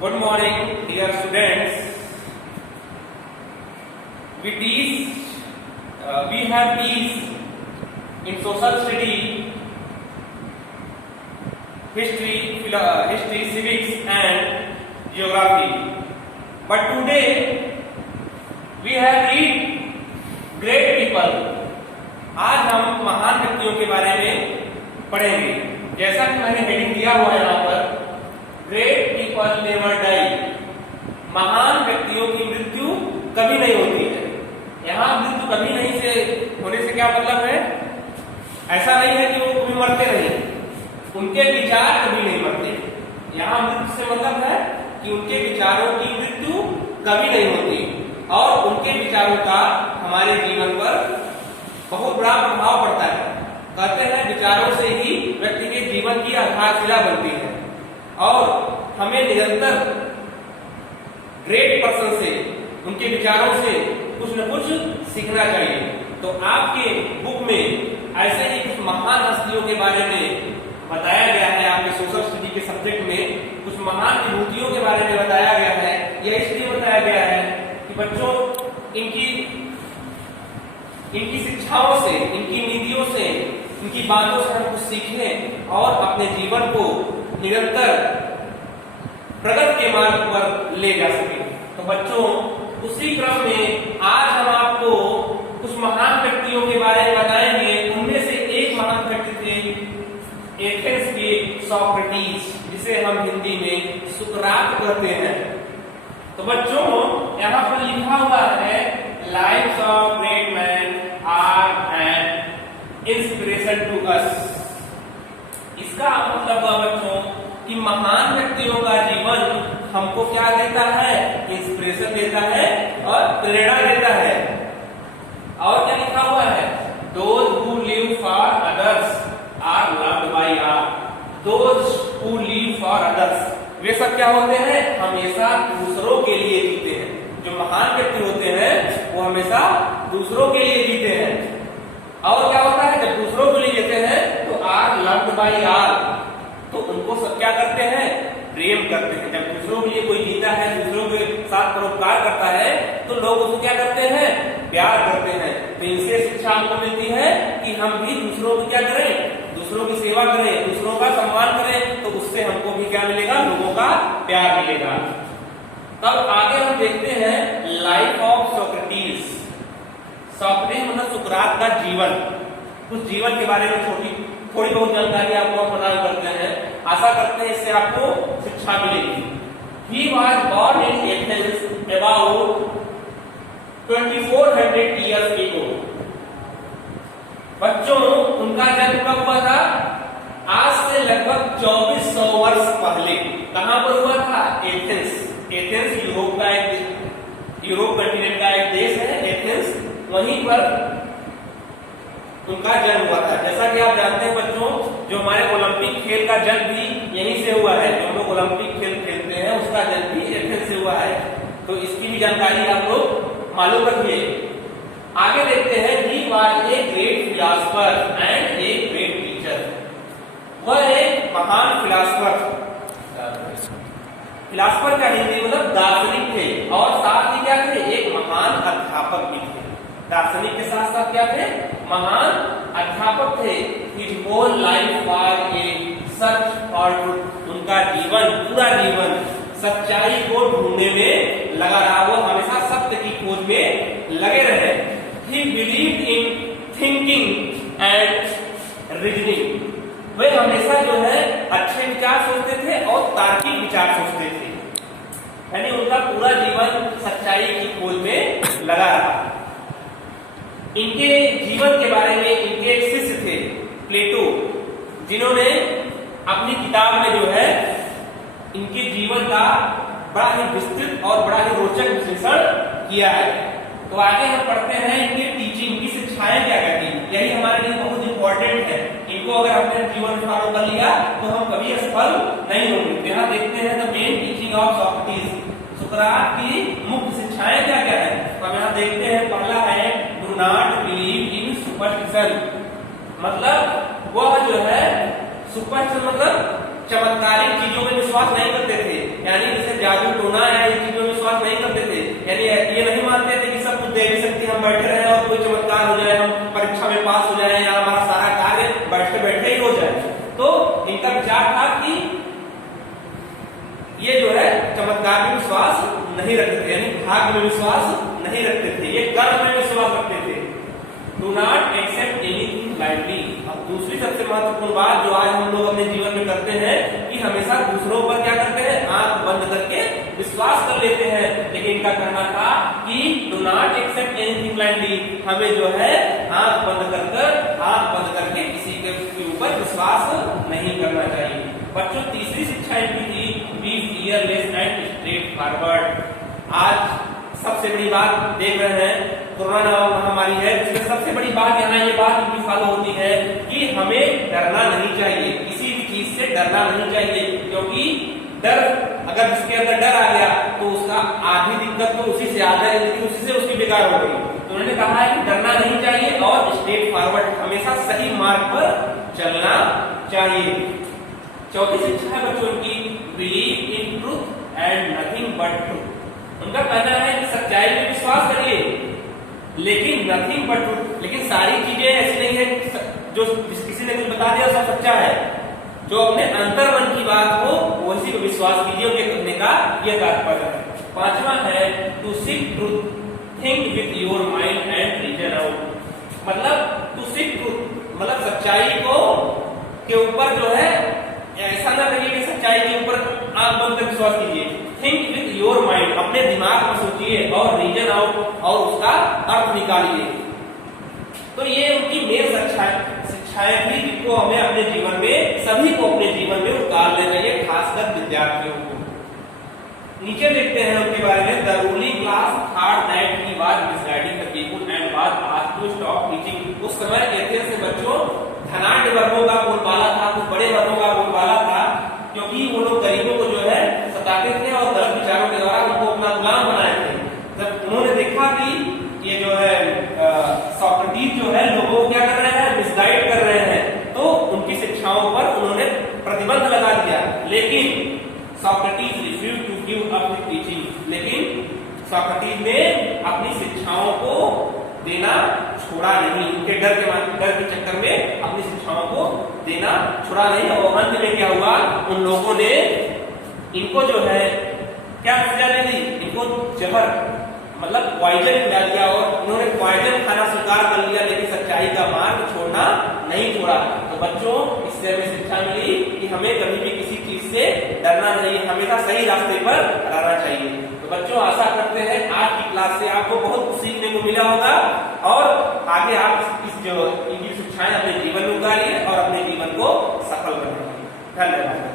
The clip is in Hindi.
Good morning, dear students. We have teased in social study, history, civics, and geography. But today we have read great people. आज हम महान व्यक्तियों के बारे में पढ़ेंगे। जैसा कि मैंने हेडिंग दिया हुआ है यहाँ पर, ग्रेट पीपल नेवर डाई। महान व्यक्तियों की मृत्यु कभी नहीं होती है। यहाँ मृत्यु कभी नहीं से होने से क्या मतलब है? ऐसा नहीं है कि वो कभी मरते नहीं, उनके विचार कभी नहीं मरते। यहाँ मृत्यु से मतलब है कि उनके विचारों की मृत्यु कभी नहीं होती और उनके विचारों का हमारे जीवन पर बहुत बड़ा प्रभाव पड़ता है। कहते हैं विचारों से ही व्यक्ति के जीवन की आधारशिला बनती है और हमें निरंतर ग्रेट पर्सन से, उनके विचारों से कुछ न कुछ सीखना चाहिए। तो आपके बुक में ऐसे ही कुछ महान हस्तियों के बारे में बताया गया है। आपके सोशल स्टडी के सब्जेक्ट में कुछ महान विभूतियों के बारे में बताया गया है। यह इसलिए बताया गया है कि बच्चों इनकी शिक्षाओं से, इनकी नीतियों से, इनकी बातों से हम कुछ सीखें और अपने जीवन को निरंतर प्रगति के मार्ग पर ले जा सके। तो बच्चों, उसी क्रम में आज हम आपको कुछ महान व्यक्तियों के बारे में बताएंगे। उनमें से एक महान व्यक्ति थे एथेंस के सोक्रेटिस, जिसे हम हिंदी में सुकरात कहते हैं। तो बच्चों, यहाँ पर लिखा हुआ है lives of great man are an inspiration to us. इसका मतलब हुआ बच्चों कि महान व्यक्तियों का जीवन हमको क्या देता है? इंस्पिरेशन देता है और प्रेरणा देता है। और क्या लिखा हुआ है? Those who live for others are loved by all. Those who live for others, वे सब क्या होते हैं? हमेशा दूसरों के लिए जीते हैं। जो महान व्यक्ति होते हैं वो हमेशा दूसरों के लिए जीते हैं। और क्या होता है? जब दूसरों के लिए जीते हैं तो आर लव्ड बाय ऑल, तो उनको सब क्या करते हैं? प्रेम करते हैं। जब दूसरों के लिए कोई जीता है, दूसरों के साथ परोपकार करता है, तो लोग उसको क्या करते हैं? प्यार करते हैं। तो इनसे शिक्षा हमको मिलती है कि हम भी दूसरों को क्या करें? दूसरों की सेवा करें, दूसरों का सम्मान करें, तो उससे हमको भी क्या मिलेगा? लोगों का प्यार मिलेगा। तब आगे हम देखते हैं लाइफ ऑफ सोक्रेटिस। सोक्रेटिस मतलब सुकरात का जीवन। कुछ जीवन के बारे में थोड़ी बहुत जानकारी आपको प्रदान करते हैं। आशा करते हैं इससे आपको शिक्षा मिलेगी। He was born in Athens about 2400 years ago. बच्चों, उनका जन्म कब हुआ था? आज से लगभग 2400 वर्ष पहले। कहां पर हुआ था? एथेंस। एथेंस यूरोप कंटिनेंट का एक देश है, एथेंस। वहीं पर उनका जन्म हुआ था। जैसा कि आप जानते हैं बच्चों, जो हमारे ओलंपिक खेल का जन्म भी यहीं से हुआ है। जो हम लोग ओलंपिक खेल खेलते हैं उसका जन्म भी एथेंस से हुआ है। तो इसकी भी जानकारी आप लोग मालूम रखिए। आगे देखते हैं। He was a great philosopher and a great teacher. वह एक महान फिलॉसफर का हिंदी मतलब दार्शनिक थे और साथ ही क्या थे? एक महान अध्यापक भी थे। दार्शनिक के साथ साथ क्या थे? महान अध्यापक थे। His whole life was a search for truth. उनका जीवन, पूरा जीवन सच्चाई को ढूंढने में लगा रहा। वो हमेशा सत्य की खोज में लगे रहे। He believed in thinking and reasoning. वे हमेशा जो है अच्छे विचार सोचते थे और तार्किक विचार सोचते थे। यानी उनका पूरा जीवन सच्चाई की खोज में लगा रहा। इनके जीवन के बारे में इनके एक शिष्य थे प्लेटो, जिन्होंने अपनी किताब में जो है इनके जीवन का बड़ा ही विस्तृत और बड़ा ही रोचक विश्लेषण किया है। तो आगे हम पढ़ते हैं इनकी टीचिंग, की शिक्षाएं क्या कहती हैं। यही हमारे लिए बहुत इंपॉर्टेंट है। इनको अगर हमने जीवन में फॉलो कर लिया तो हम कभी असफल नहीं होंगे। यहाँ देखते हैं the main teaching of Socrates. सुकरात की मुख्य शिक्षाएं क्या क्या है? तो हम यहाँ देखते हैं। पहला है do not believe in superstition. मतलब वह जो है सुपरस्टिशन मतलब चमत्कारिक चीजों में विश्वास नहीं करते थे। यानी जैसे जादू टोना या इन चीजों में विश्वास नहीं करते थे। यानी ये नहीं मानते थे कि सब कुछ दैवी शक्ति, हम बैठे रहे और कोई चमत्कार हो जाए, हम परीक्षा में पास हो जाए या हमारा सारा कार्य बैठे बैठे ही हो जाए। तो इनका विचार था कि ये जो है चमत्कार में विश्वास नहीं रखते थे, यानी भाग्य में विश्वास नहीं रखते थे, ये कर्म में विश्वास रखते थे। Do not accept anything blindly. अब दूसरी सबसे महत्वपूर्ण बात जो आज हम लोग अपने जीवन में करते हैं कि हमेशा दूसरों पर क्या करते हैं, आंख बंद करके विश्वास कर लेते हैं। लेकिन इनका कहना था कि do not accept anything blindly, हमें जो है आंख बंद करके किसी के ऊपर विश्वास नहीं करना चाहिए। बच्चों, तीसरी शिक्षा इनकी थी be fearless and straight forward. आज सबसे बड़ी बात देख रहे हैं, कोरोना महामारी है, जिसमें सबसे बड़ी बात यहाँ ये बात इनकी फॉलो होती है कि हमें डरना नहीं चाहिए, किसी भी चीज से डरना नहीं चाहिए, क्योंकि डर, अगर जिसके अंदर डर आ गया तो उसका आधी दिक्कत तो उसी से आ जाएगी, उसी से उसकी बेकार हो गई। तो उन्होंने कहा है कि डरना नहीं चाहिए और स्ट्रेट फॉरवर्ड, हमेशा सही मार्ग पर चलना चाहिए। चौथी शिक्षा है बच्चों की believe in truth and nothing but truth. उनका कहना है कि सच्चाई में विश्वास करिए, लेकिन नथिंग बट ट्रूथ, लेकिन सारी चीजें ऐसी नहीं है जो किसी ने कुछ बता दिया सब सच्चा है। जो अपने अंतर मन की बात हो उसी को विश्वास कीजिए, उनके कहने का यह तात्पर्य है। पांचवा है to seek truth, think with your mind and reason out. मतलब टू सीक ट्रूथ मतलब सच्चाई को के ऊपर जो है ऐसा ना करिए कि सच्चाई के ऊपर आंख बंद कर विश्वास कीजिए। थिंक विथ योर माइंड, अपने दिमाग में सोचिए और रीजन आउट और उसका अर्थ निकालिए। तो ये उनकी मेन शिक्षाएं थी जिनको हमें अपने जीवन में, सभी को अपने जीवन में उतार लेना चाहिए, खासकर विद्यार्थियों को। नीचे देखते हैं उनके बारे में। The ruling class thought that he was misguiding the people and was asked to stop teaching. उस समय एथेंस में बच्चों धनाढ्य वर्गों का बोलबाला था, कुछ बड़े वर्गों का बोलबाला था, क्योंकि वो लोग गरीबों को जो है सताते थे और गलत विचारों के द्वारा उनको अपना गुलाम बनाए थे। जब उन्होंने देखा कि ये जो है सोक्रेटिस जो है लोगों को क्या कर रहे हैं, मिसगाइड कर रहे हैं, तो उनकी शिक्षाओं पर उन्होंने प्रतिबंध लगा दिया। लेकिन Socrates refused to give up his teaching, लेकिन सोक्रेटिस ने अपनी शिक्षाओं को देना छोड़ा नहीं, उनके डर के चक्कर में अपनी शिक्षाओं को देना छोड़ा नहीं। और अंत में क्या हुआ, उन लोगों ने इनको जो है क्या सजा दे दी, इनको जहर मतलब पॉइजन खिला दिया और इन्होंने पॉइजन खाना स्वीकार कर लिया, लेकिन सच्चाई का मार्ग छोड़ना नहीं छोड़ा। तो बच्चों, इससे हमें शिक्षा मिली कि हमें कभी भी किसी चीज से डरना नहीं, हमेशा सही रास्ते पर रहना चाहिए। तो बच्चों, आशा करते हैं आज की क्लास से आपको बहुत कुछ सीखने को मिला होगा और आगे आप इस जो इनकी शिक्षाएं अपने जीवन में उतारिए और अपने जीवन को सफल बनाइए। धन्यवाद।